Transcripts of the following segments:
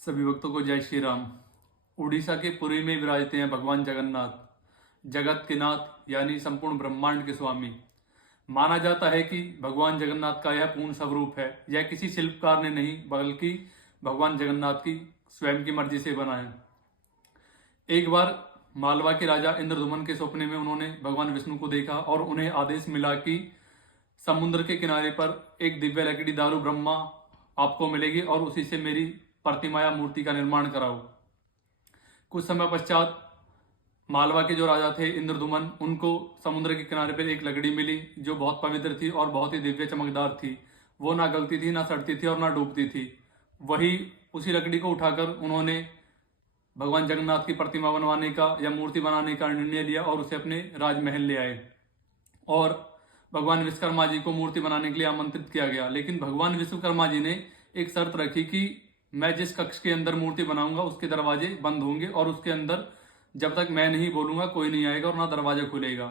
सभी भक्तों को जय श्री राम। उड़ीसा के पुरी में विराजते हैं भगवान जगन्नाथ, जगत के नाथ यानी संपूर्ण ब्रह्मांड के स्वामी। माना जाता है कि भगवान जगन्नाथ का यह पूर्ण स्वरूप है। यह किसी शिल्पकार ने नहीं बल्कि भगवान जगन्नाथ की स्वयं की मर्जी से बना है। एक बार मालवा के राजा इंद्रदुमन के सपने में उन्होंने भगवान विष्णु को देखा और उन्हें आदेश मिला कि समुद्र के किनारे पर एक दिव्य लकड़ी दारू ब्रह्मा आपको मिलेगी और उसी से मेरी प्रतिमा या मूर्ति का निर्माण कराओ। कुछ समय पश्चात मालवा के जो राजा थे इंद्रदुमन, उनको समुद्र के किनारे पर एक लकड़ी मिली जो बहुत पवित्र थी और बहुत ही दिव्य चमकदार थी। वो ना गलती थी, ना सड़ती थी और ना डूबती थी। वही उसी लकड़ी को उठाकर उन्होंने भगवान जगन्नाथ की प्रतिमा बनवाने का या मूर्ति बनाने का निर्णय लिया और उसे अपने राजमहल ले आए। और भगवान विश्वकर्मा जी को मूर्ति बनाने के लिए आमंत्रित किया गया। लेकिन भगवान विश्वकर्मा जी ने एक शर्त रखी कि मैं जिस कक्ष के अंदर मूर्ति बनाऊंगा उसके दरवाजे बंद होंगे और उसके अंदर जब तक मैं नहीं बोलूंगा कोई नहीं आएगा और ना दरवाजा खुलेगा।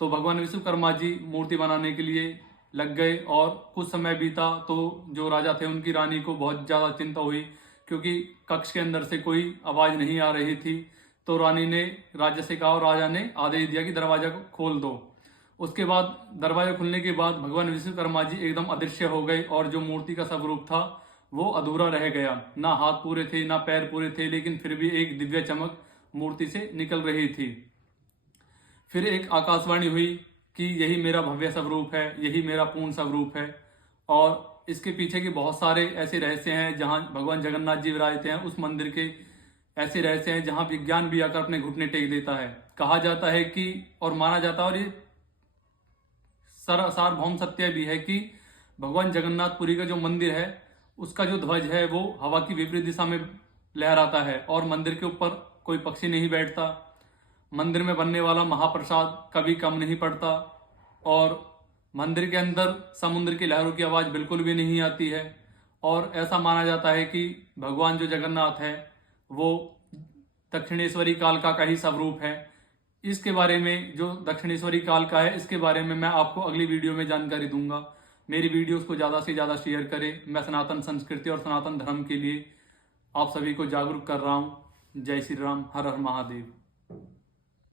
तो भगवान विश्वकर्मा जी मूर्ति बनाने के लिए लग गए और कुछ समय बीता तो जो राजा थे उनकी रानी को बहुत ज्यादा चिंता हुई, क्योंकि कक्ष के अंदर से कोई आवाज नहीं आ रही थी। तो रानी ने राजा से कहा और राजा ने आदेश दिया कि दरवाजा को खोल दो। उसके बाद दरवाजा खुलने के बाद भगवान विश्वकर्मा जी एकदम अदृश्य हो गए और जो मूर्ति का स्वरूप था वो अधूरा रह गया। ना हाथ पूरे थे, ना पैर पूरे थे, लेकिन फिर भी एक दिव्य चमक मूर्ति से निकल रही थी। फिर एक आकाशवाणी हुई कि यही मेरा भव्य स्वरूप है, यही मेरा पूर्ण स्वरूप है। और इसके पीछे के बहुत सारे ऐसे रहस्य हैं जहां भगवान जगन्नाथ जी विराजते हैं। उस मंदिर के ऐसे रहस्य हैं जहां विज्ञान भी आकर अपने घुटने टेक देता है। कहा जाता है कि और माना जाता है और ये सार्वभौम सत्य भी है कि भगवान जगन्नाथपुरी का जो मंदिर है उसका जो ध्वज है वो हवा की विपरीत दिशा में लहराता है और मंदिर के ऊपर कोई पक्षी नहीं बैठता। मंदिर में बनने वाला महाप्रसाद कभी कम नहीं पड़ता और मंदिर के अंदर समुद्र की लहरों की आवाज बिल्कुल भी नहीं आती है। और ऐसा माना जाता है कि भगवान जो जगन्नाथ है वो दक्षिणेश्वरी कालका का ही स्वरूप है। इसके बारे में जो दक्षिणेश्वरी काल का है इसके बारे में मैं आपको अगली वीडियो में जानकारी दूंगा। मेरी वीडियोस को ज़्यादा से ज़्यादा शेयर करें। मैं सनातन संस्कृति और सनातन धर्म के लिए आप सभी को जागरूक कर रहा हूँ। जय श्री राम, हर हर महादेव।